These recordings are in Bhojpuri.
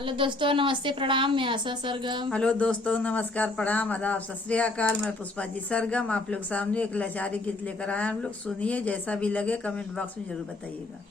हेलो दोस्तों, नमस्ते, प्रणाम। मैं आशा सरगम। हेलो दोस्तों, नमस्कार, प्रणाम, आदाब, सत श्री अकाल। मैं पुष्पा जी सरगम आप लोग सामने एक लाचारी गीत लेकर आए। हम लोग सुनिए, जैसा भी लगे कमेंट बॉक्स में जरूर बताइएगा।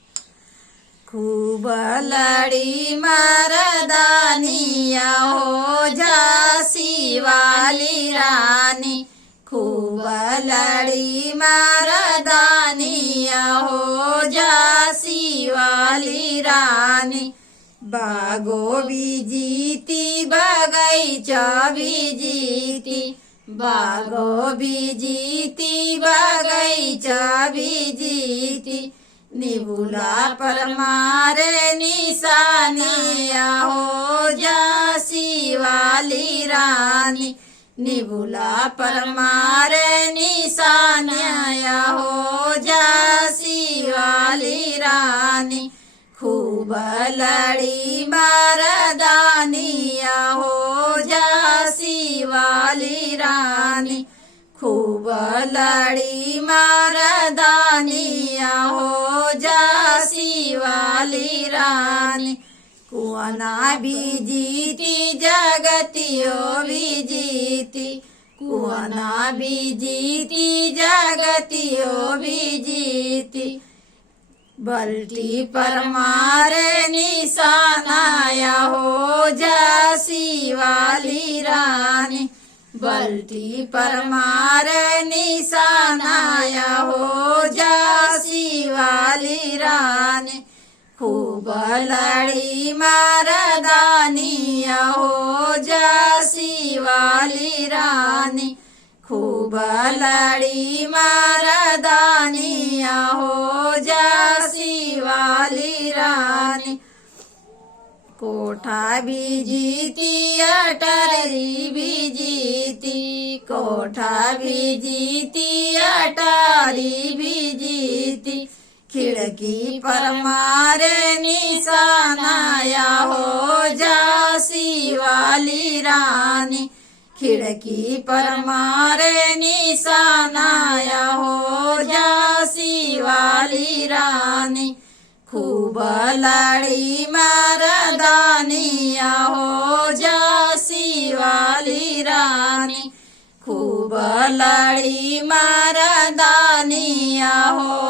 खूब लड़ी मरदानिया हो झांसी वाली रानी, खूब लड़ी मरदानिया हो झांसी वाली रानी। बागो भी जीती बगैचा भी जीती, बागो भी जीती बगैचा भी जीती। निबुला पर मारे निशानिया हो झांसी वाली रानी, निबुला पर मारे निशानिया हो झांसी वाली रानी। खूब लड़ी मरदानिया हो झांसी वाली रानी, खूब लड़ी मरदानिया हो झांसी वाली रानी। कुआना भी जीती जगतियो भी जीती, कुआना भी जीती जगतियो भी जीती। बल्टी पर मारे निशानाया हो झांसी वाली रानी, बल्टी पर मारे निशानाया हो झांसी वाली रानी। खूब लड़ी मरदानिया हो झांसी वाली रानी, खूब लड़ी मरदानिया हो झांसी वाली रानी। कोठा भी जीती अटारी भी जीती, कोठा भी जीती अटारी भी जीती। खिड़की पर मारे निशानाया हो झांसी वाली रानी, खिड़की पर मारे निशानाया हो झांसी वाली रानी। खूब लड़ी मरदानिया हो झांसी वाली रानी, खूब लड़ी मरदानिया हो